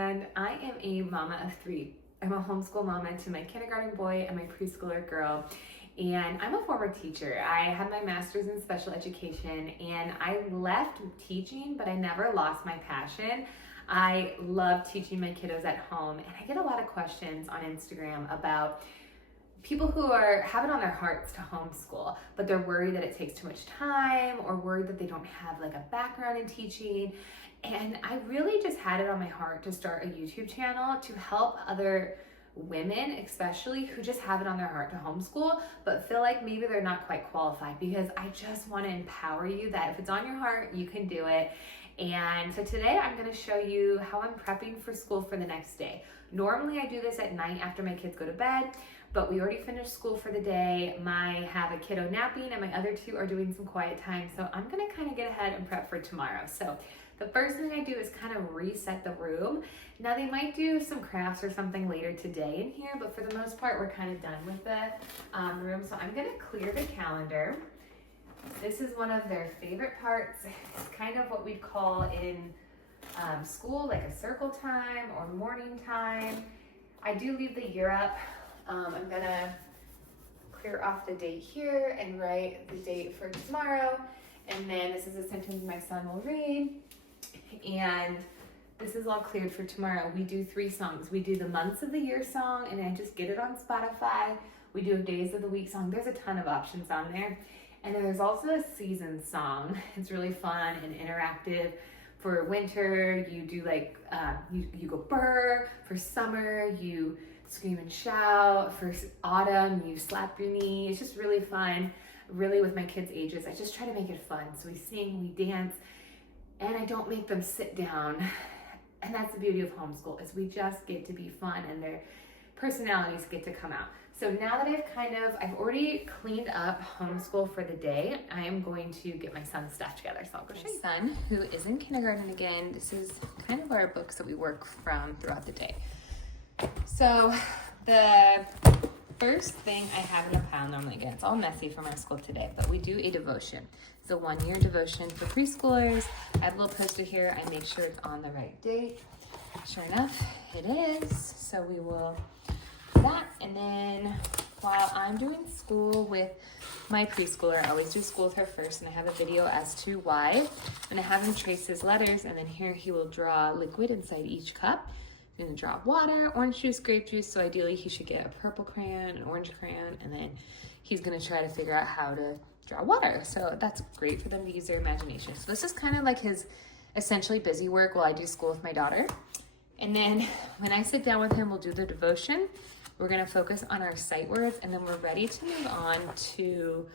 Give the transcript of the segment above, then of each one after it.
and I am a mama of three. I'm a homeschool mama to my kindergarten boy and my preschooler girl, and I'm a former teacher. I have my master's in special education, and I left teaching, but I never lost my passion. I love teaching my kiddos at home, and I get a lot of questions on Instagram about people who have it on their hearts to homeschool, but they're worried that it takes too much time or worried that they don't have like a background in teaching. And I really just had it on my heart to start a YouTube channel to help other women, especially who just have it on their heart to homeschool, but feel like maybe they're not quite qualified, because I just want to empower you that if it's on your heart, you can do it. And so today I'm going to show you how I'm prepping for school for the next day. Normally I do this at night after my kids go to bed, but we already finished school for the day. I have a kiddo napping and my other two are doing some quiet time. So I'm gonna kind of get ahead and prep for tomorrow. So the first thing I do is kind of reset the room. Now they might do some crafts or something later today in here, but for the most part, we're kind of done with the room. So I'm gonna clear the calendar. This is one of their favorite parts. It's kind of what we'd call in school, like a circle time or morning time. I do leave the year up. I'm gonna clear off the date here and write the date for tomorrow. And then this is a sentence my son will read. And this is all cleared for tomorrow. We do 3 songs. We do the months of the year song, and I just get it on Spotify. We do a days of the week song. There's a ton of options on there. And then there's also a season song. It's really fun and interactive. For winter, you do like, you go burr. For summer, you scream and shout. For autumn, you slap your knee. It's just really fun. Really, with my kids' ages, I just try to make it fun. So we sing, we dance, and I don't make them sit down. And that's the beauty of homeschool, is we just get to be fun and their personalities get to come out. So now that I've already cleaned up homeschool for the day, I am going to get my son's stuff together. So I'll go show you. My son, who is in kindergarten again, this is kind of our books that we work from throughout the day. So the first thing I have in the pile normally, again, it's all messy from our school today, but we do a devotion. It's a 1-year devotion for preschoolers. I have a little poster here. I make sure it's on the right date. Sure enough, it is. So we will do that. And then while I'm doing school with my preschooler, I always do school with her first, and I have a video as to why. And I have him trace his letters, and then here he will draw liquid inside each cup. He's gonna draw water, orange juice, grape juice. So ideally he should get a purple crayon, an orange crayon, and then he's gonna try to figure out how to draw water. So that's great for them to use their imagination. So this is kind of like his essentially busy work while I do school with my daughter. And then when I sit down with him, we'll do the devotion. We're gonna focus on our sight words, and then we're ready to move on to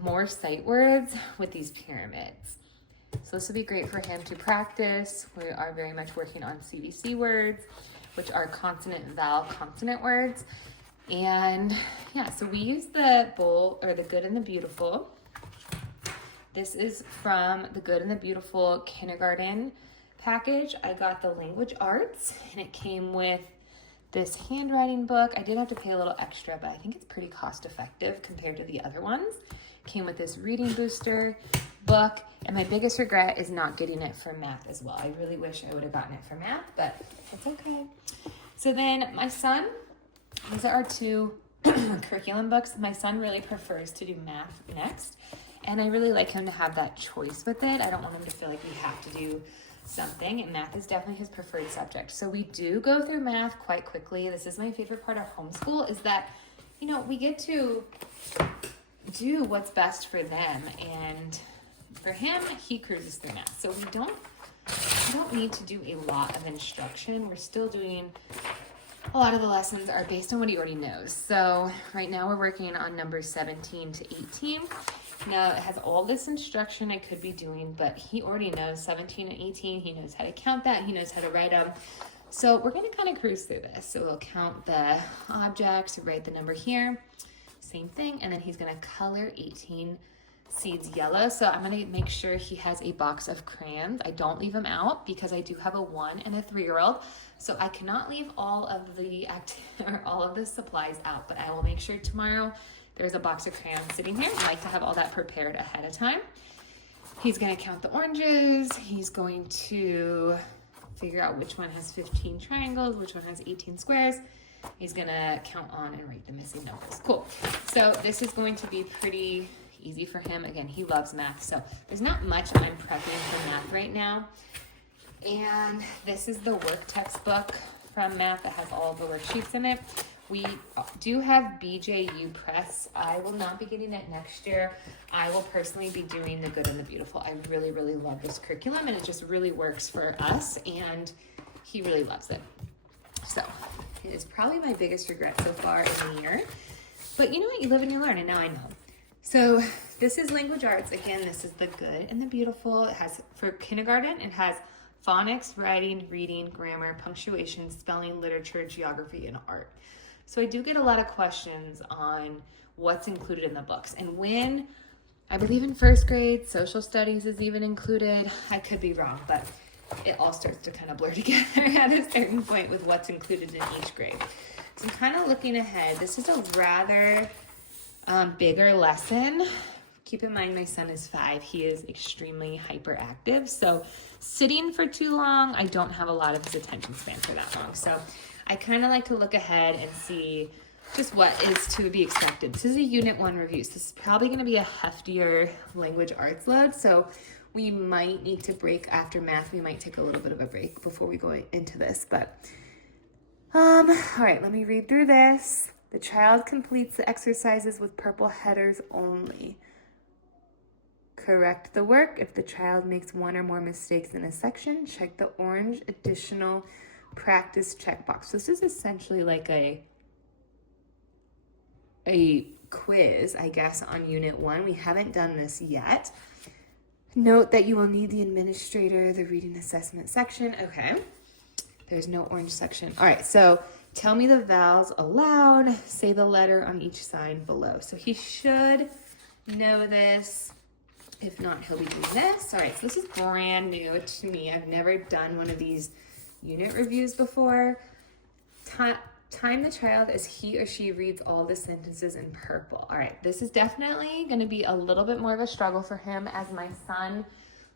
more sight words with these pyramids. So this will be great for him to practice. We are very much working on CVC words, which are consonant, vowel, consonant words. And yeah, so we use the bowl, or the Good and the Beautiful. This is from the Good and the Beautiful kindergarten package. I got the language arts, and it came with this handwriting book. I did have to pay a little extra, but I think it's pretty cost effective compared to the other ones. Came with this reading booster book, and my biggest regret is not getting it for math as well. I really wish I would have gotten it for math, but it's okay. So then my son, these are our 2 curriculum books. My son really prefers to do math next, and I really like him to have that choice with it. I don't want him to feel like we have to do something, and math is definitely his preferred subject. So we do go through math quite quickly. This is my favorite part of homeschool, is that, you know, we get to do what's best for them, and for him, he cruises through math. So we don't need to do a lot of instruction. We're still doing, a lot of the lessons are based on what he already knows. So right now we're working on numbers 17 to 18. Now it has all this instruction I could be doing, but he already knows 17 and 18. He knows how to count that. He knows how to write them. So we're going to kind of cruise through this. So we'll count the objects, write the number here, same thing. And then he's going to color 18 seeds yellow. So I'm going to make sure he has a box of crayons. I don't leave them out because I do have a 1 and a 3-year-old. So I cannot leave all of the supplies out, but I will make sure tomorrow there's a box of crayons sitting here. I like to have all that prepared ahead of time. He's going to count the oranges. He's going to figure out which one has 15 triangles, which one has 18 squares. He's gonna count on and write the missing numbers. Cool. So this is going to be pretty easy for him. Again, he loves math, so there's not much I'm prepping for math right now. And this is the work textbook from math that has all the worksheets in it. We do have BJU Press. I will not be getting it next year. I will personally be doing the Good and the Beautiful. I really, really love this curriculum, and it just really works for us, and he really loves it. So it is probably my biggest regret so far in the year. But you know what? You live and you learn, and now I know. So this is language arts. Again, this is the Good and the Beautiful. It has, for kindergarten, it has phonics, writing, reading, grammar, punctuation, spelling, literature, geography, and art. So I do get a lot of questions on what's included in the books. And when, I believe in first grade, social studies is even included. I could be wrong, but it all starts to kind of blur together at a certain point with what's included in each grade. So I'm kind of looking ahead. This is a rather bigger lesson. Keep in mind, my son is 5. He is extremely hyperactive. So sitting for too long, I don't have a lot of his attention span for that long. So I kind of like to look ahead and see just what is to be expected. This is a Unit 1 review. So this is probably going to be a heftier language arts load. So we might need to break after math. We might take a little bit of a break before we go into this. But, all right, let me read through this. The child completes the exercises with purple headers only. Correct the work. If the child makes one or more mistakes in a section, check the orange additional practice checkbox. This is essentially like a quiz, I guess, on Unit 1. We haven't done this yet. Note that you will need the administrator, the reading assessment section. Okay. There's no orange section. All right, so tell me the vowels aloud. Say the letter on each sign below. So he should know this. If not, he'll be doing this. All right, so this is brand new to me. I've never done one of these unit reviews before. Time the child as he or she reads all the sentences in purple. All right, this is definitely going to be a little bit more of a struggle for him, as my son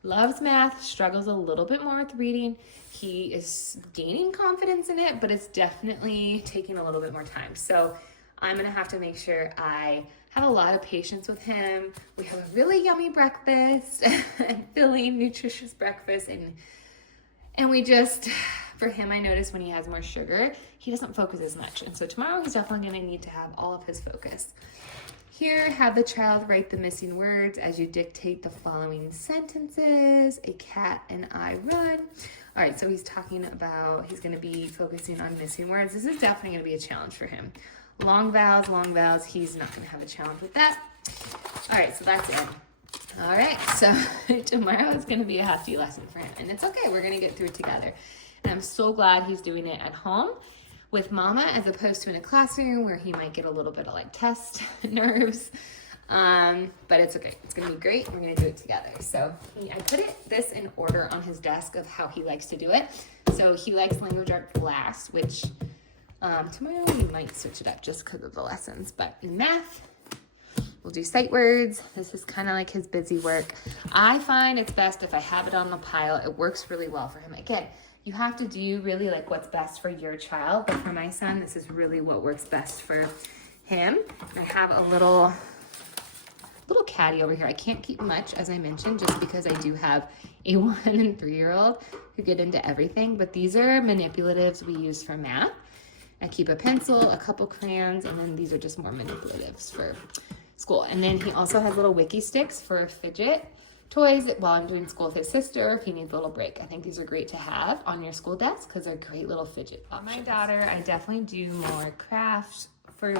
loves math, struggles a little bit more with reading. He is gaining confidence in it, but it's definitely taking a little bit more time. So I'm going to have to make sure I have a lot of patience with him. We have a really yummy breakfast, filling, nutritious breakfast, and we just, for him, I notice when he has more sugar, he doesn't focus as much. And so tomorrow he's definitely going to need to have all of his focus. Here, have the child write the missing words as you dictate the following sentences. A cat and I run. All right, so he's talking about, he's going to be focusing on missing words. This is definitely going to be a challenge for him. Long vowels, he's not going to have a challenge with that. All right, so that's it. All right, so tomorrow is going to be a hefty lesson for him, and it's okay. We're going to get through it together. And I'm so glad he's doing it at home with mama as opposed to in a classroom where he might get a little bit of like test nerves. But it's okay. It's going to be great. We're going to do it together. So I put this in order on his desk of how he likes to do it. So he likes language arts last, which tomorrow we might switch it up just because of the lessons. But in math, we'll do sight words. This is kind of like his busy work. I find it's best if I have it on the pile. It works really well for him. Again, you have to do really like what's best for your child. But for my son, this is really what works best for him. I have a little caddy over here. I can't keep much, as I mentioned, just because I do have a 1 and 3-year-old who get into everything. But these are manipulatives we use for math. I keep a pencil, a couple crayons, and then these are just more manipulatives for school. And then he also has little wiki sticks for fidget toys while I'm doing school with his sister if he needs a little break. I think these are great to have on your school desk because they're great little fidget options. My daughter, I definitely do more crafts for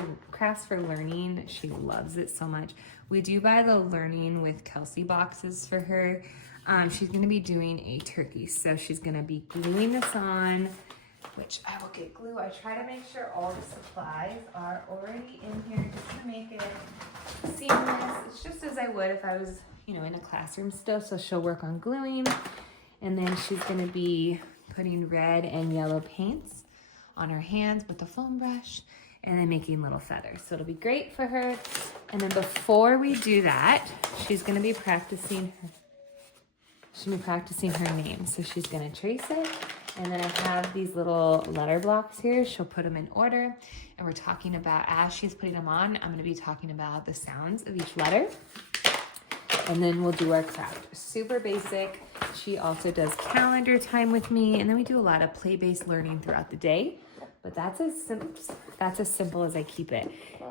learning. She loves it so much. We do buy the Learning with Kelsey boxes for her. She's going to be doing a turkey, so she's going to be gluing this on, which I will get glue. I try to make sure all the supplies are already in here just to make it seamless. It's just as I would if I was, in a classroom still. So she'll work on gluing, and then she's going to be putting red and yellow paints on her hands with the foam brush, and then making little feathers. So it'll be great for her. And then before we do that, she's going to be practicing her name. So she's going to trace it And then I have these little letter blocks here. She'll put them in order. And we're talking about, as she's putting them on, I'm gonna be talking about the sounds of each letter. And then we'll do our craft. Super basic. She also does calendar time with me. And then we do a lot of play-based learning throughout the day. But that's as simple as I keep it.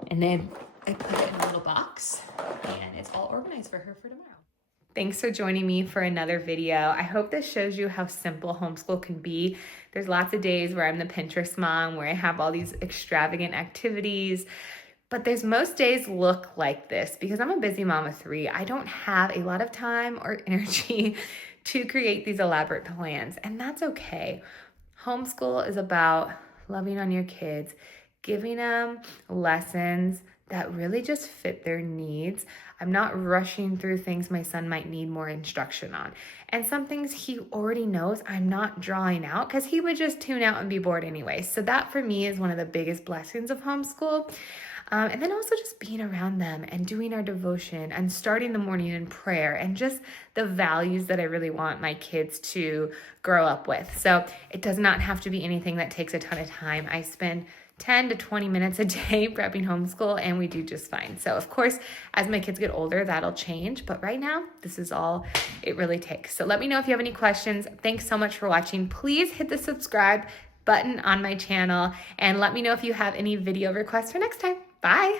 And then I put it in a little box and it's all organized for her for tomorrow. Thanks for joining me for another video. I hope this shows you how simple homeschool can be. There's lots of days where I'm the Pinterest mom, where I have all these extravagant activities, but there's most days look like this because I'm a busy mom of 3. I don't have a lot of time or energy to create these elaborate plans, and that's okay. Homeschool is about loving on your kids, giving them lessons that really just fit their needs. I'm not rushing through things my son might need more instruction on. And some things he already knows, I'm not drawing out because he would just tune out and be bored anyway. So that for me is one of the biggest blessings of homeschool. And then also just being around them and doing our devotion and starting the morning in prayer and just the values that I really want my kids to grow up with. So it does not have to be anything that takes a ton of time. I spend 10 to 20 minutes a day prepping homeschool and we do just fine. So of course, as my kids get older, that'll change. But right now, this is all it really takes. So let me know if you have any questions. Thanks so much for watching. Please hit the subscribe button on my channel and let me know if you have any video requests for next time. Bye.